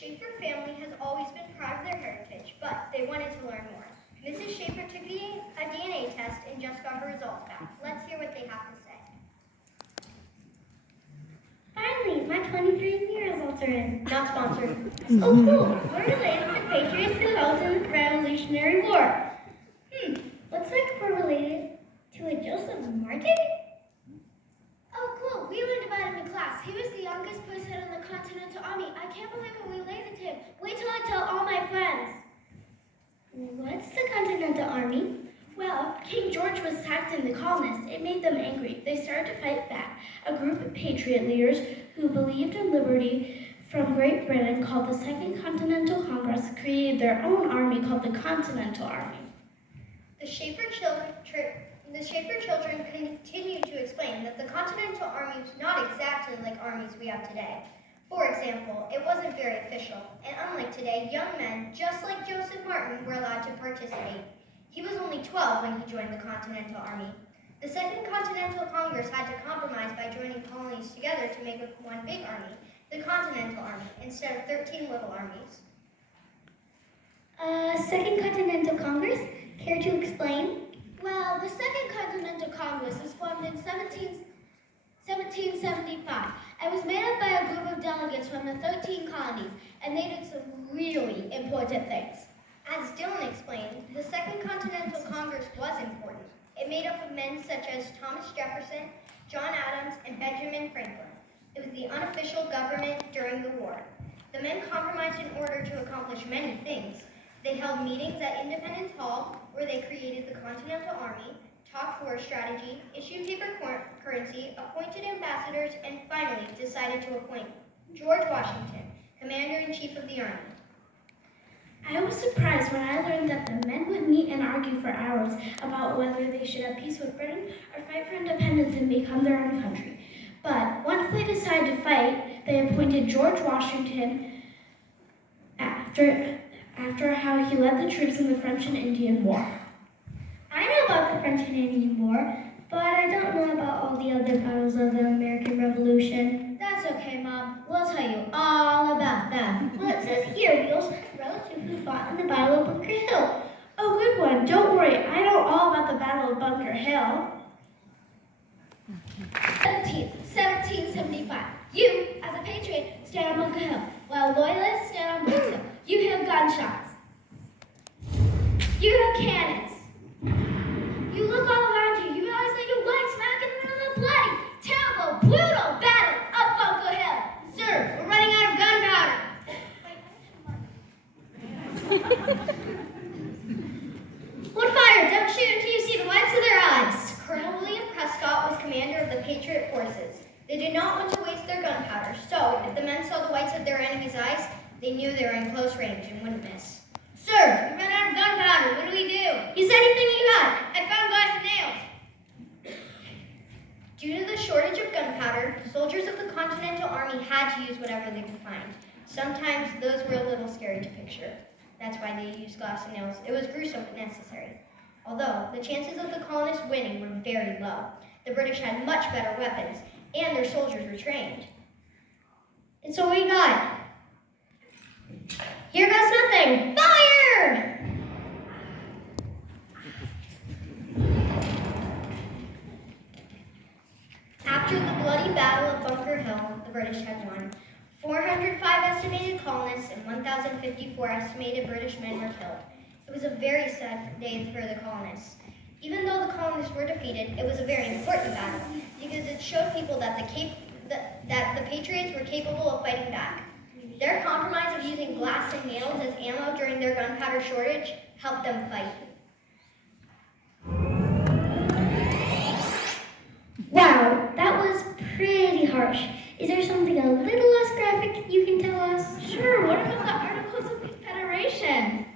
Schaefer family has always been proud of their heritage, but they wanted to learn more. Mrs. Schaefer took a DNA test and just got her results back. Let's hear what they have to say. Finally, my 23andMe results are in. Not sponsored. Oh, cool. We're related to patriots who helped in the Revolutionary War. Looks like we're related to a Joseph Martin? Oh, cool. We learned about him in class. He was the youngest person in the Continental Army. I can't believe we're related to him. Wait till I tell all my friends. What's the Continental Army? Well, King George was attacked in the colonists. It made them angry. They started to fight back. A group of patriot leaders who believed in liberty from Great Britain, called the Second Continental Congress, created their own army called the Continental Army. The Schaefer children continued to explain that the Continental Army was not exactly like armies we have today. For example, it wasn't very official, and unlike today, young men, just like Joseph Martin, were allowed to participate. He was only 12 when he joined the Continental Army. The Second Continental Congress had to compromise by joining colonies together to make one big army, the Continental Army, instead of 13 little armies. Second Continental Congress? Care to explain? Well, the Second Continental Congress was formed in 1775. It was made up by a group of delegates from the 13 colonies, and they did some really important things. As Dylan explained, the Second Continental Congress was important. It made up of men such as Thomas Jefferson, John Adams, and Benjamin Franklin. It was the unofficial government during the war. The men compromised in order to accomplish many things. They held meetings at Independence Hall, where they created the Continental Army, talked war strategy, issued paper currency, appointed ambassadors, and finally decided to appoint George Washington, Commander-in-Chief of the Army. I was surprised when I learned that the men would meet and argue for hours about whether they should have peace with Britain or fight for independence and become their own country. But once they decided to fight, they appointed George Washington after how he led the troops in the French and Indian War. I know about the French and Indian War, but I don't know about all the other battles of the American Revolution. That's okay, Mom. We'll tell you all about them. Well, it says here, we also have relatives who fought in the Battle of Bunker Hill. Oh, good one. Don't worry. I know all about the Battle of Bunker Hill. 1775. You, as a patriot, stand on Bunker Hill, while loyalists stand on Blitz Hill. You hear gunshots. You hear cannons. You look all around you. You realize that you're right smack in the middle of the bloody, terrible, brutal battle of Bunker Hill. Sir, we're running out of gunpowder. Hold fire. Don't shoot until you see the whites of their eyes. Colonel William Prescott was commander of the Patriot forces. They did not want to waste their gunpowder, so if the men saw the whites of their enemies' eyes, they knew they were in close range and wouldn't miss. Sir, we ran out of gunpowder. What do we do? Use anything you got. I found glass and nails. Due to the shortage of gunpowder, soldiers of the Continental Army had to use whatever they could find. Sometimes those were a little scary to picture. That's why they used glass and nails. It was gruesome but necessary. Although the chances of the colonists winning were very low. The British had much better weapons, and their soldiers were trained. And so we got. Here goes nothing. Fire! After the bloody Battle of Bunker Hill, the British had won. 405 estimated colonists and 1,054 estimated British men were killed. It was a very sad day for the colonists. Even though the colonists were defeated, it was a very important battle because it showed people that the Patriots were capable of fighting back. Their compromise of using glass and nails as ammo during their gunpowder shortage helped them fight. Wow, that was pretty harsh. Is there something a little less graphic you can tell us? Sure, what about the Articles of Confederation?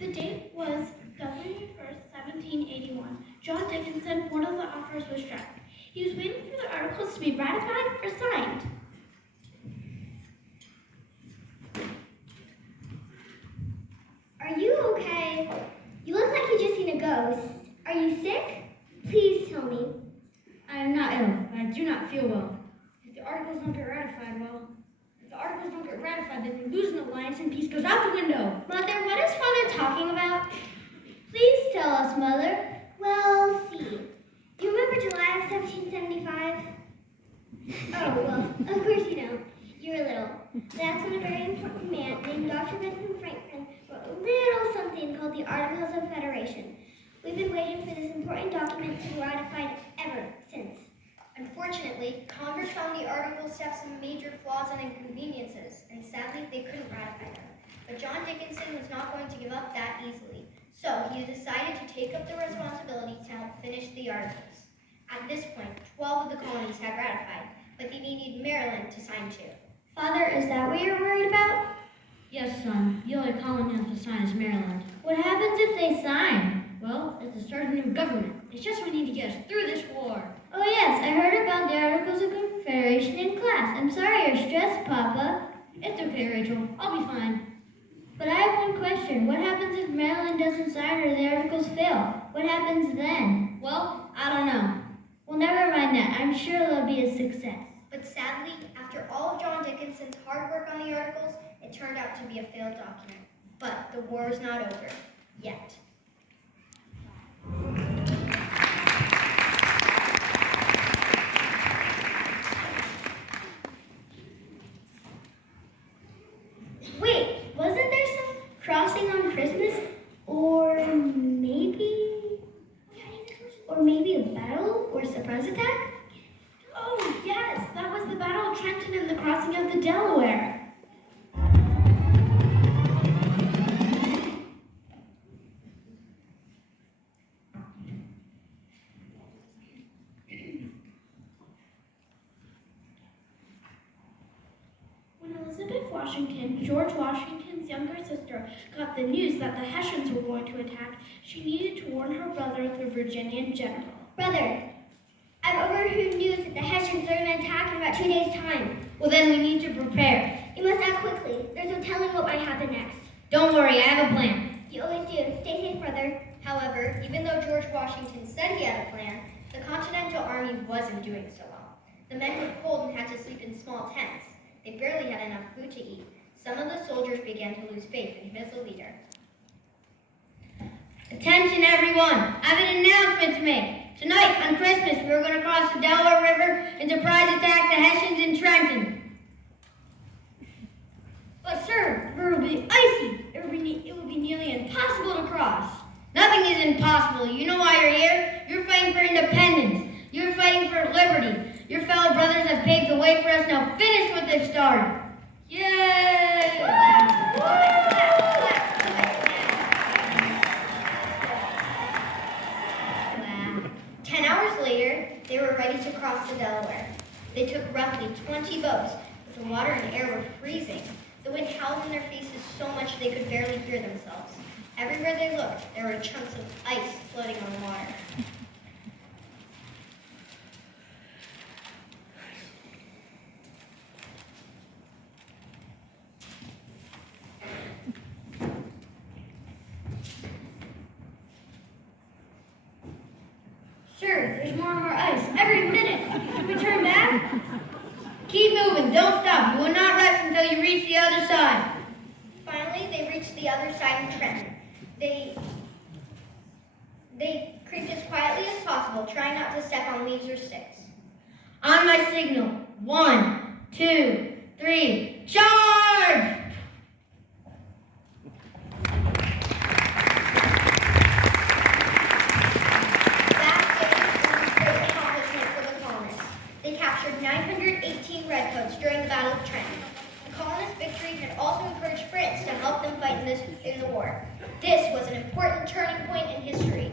The date was February 1st, 1781. John Dickinson, one of the authors, was struck. He was waiting for the articles to be ratified or signed. Are you okay? You look like you just seen a ghost. Are you sick? Please tell me. I am not ill, but I do not feel well. If the articles don't get ratified, then we lose an alliance and peace goes out the window. Mother, what is Father talking about? Please tell us, Mother. Well, see. Do you remember July of 1775? Oh, well, of course you know. You're little. That's when a very important man named Dr. Benjamin Franklin wrote a little something called the Articles of Federation. We've been waiting for this important document to be ratified ever since. Unfortunately, Congress found the articles to have some major flaws and inconveniences, and sadly, they couldn't ratify them. But John Dickinson was not going to give up that easily, so he decided to take up the responsibility to help finish the articles. At this point, 12 of the colonies had ratified, but they needed Maryland to sign too. Father, is that what you're worried about? Yes, son. The only colony left to sign is Maryland. What happens if they sign? Well, it's the start of a new government. It's just we need to get us through this war. Oh yes, I heard about the Articles of Confederation in class. I'm sorry you're stressed, Papa. It's okay, Rachel. I'll be fine. But I have one question. What happens if Maryland doesn't sign or the articles fail? What happens then? Well, I don't know. Well, never mind that. I'm sure they'll be a success. But sadly, after all of John Dickinson's hard work on the articles, it turned out to be a failed document. But the war is not over. Yet. Wait, wasn't there some crossing on Christmas? Or maybe a battle or surprise attack? Oh, yes, that was the Battle of Trenton and the crossing of the Delaware. When Elizabeth Washington, George Washington's younger sister, got the news that the Hessians were going to attack, she needed to warn her brother, the Virginian general. Brother, I've overheard news that the Hessians are going to attack in about 2 days' time. Well, then we need to prepare. You must act quickly. There's no telling what might happen next. Don't worry, I have a plan. You always do. Stay safe, brother. However, even though George Washington said he had a plan, the Continental Army wasn't doing so well. The men were cold and had to sleep in small tents. They barely had enough food to eat. Some of the soldiers began to lose faith in him as a leader. Attention, everyone. I have an announcement to make. Tonight, on Christmas, we're going to cross the Delaware River and surprise attack the Hessians in Trenton. But sir, the river will be icy. It will be nearly impossible to cross. Nothing is impossible. You know why you're here? You're fighting for independence. You're fighting for liberty. Your fellow brothers have paved the way for us. Now finish what they've started. Yay! 10 hours later, they were ready to cross the Delaware. They took roughly 20 boats, but the water and air were freezing. The wind howled in their faces so much they could barely hear themselves. Everywhere they looked, there were chunks of ice floating on the water. Sir, there's more of our ice every minute. Can we turn back? Keep moving. Don't stop. You will not rest until you reach the other side. Finally, they reached the other side in Trenton. They creeped as quietly as possible, trying not to step on leaves or sticks. On my signal. 1, 2, 3, charge! That day was a great accomplishment for the colonists. They captured 918 redcoats during the Battle of Trenton. The colonists' victory had also encouraged France to help them fight in the war. This was an important turning point in history.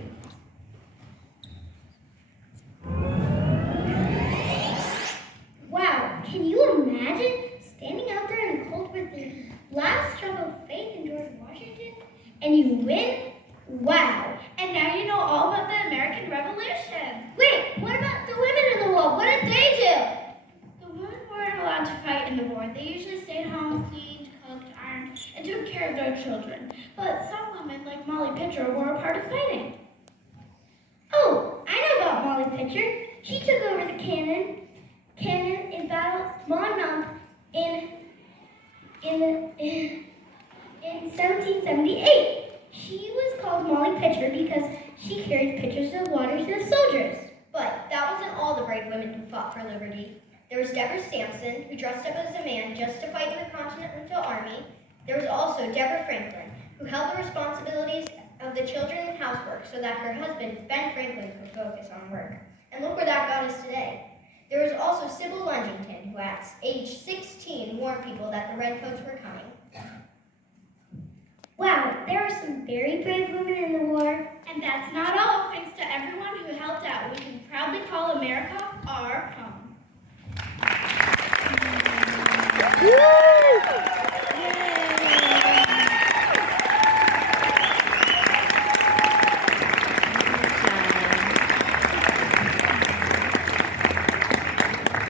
Wow, can you imagine standing out there in the cold with the last drop of faith in George Washington and you win? Wow. And now you know all about the American Revolution. Wait, what about the women in the war? What did they do? The women weren't allowed to fight in the war. They usually stayed home, cleaned, cooked, ironed, and took care of their children. But some women, like Molly Pitcher, were a part of fighting. Oh, I know about Pitcher. She took over the cannon in Battle Monmouth in 1778. She was called Molly Pitcher because she carried pitchers of water to the soldiers. But that wasn't all the brave women who fought for liberty. There was Deborah Sampson, who dressed up as a man just to fight in the Continental Army. There was also Deborah Franklin, who held the responsibilities of the children and housework so that her husband, Ben Franklin, could focus on work. And look where that got us today. There was also Sybil Lungington, who at age 16 warned people that the Redcoats were coming. Wow, there were some very brave women in the war. And that's not all. Thanks to everyone who helped out, we can proudly call America our home. Woo!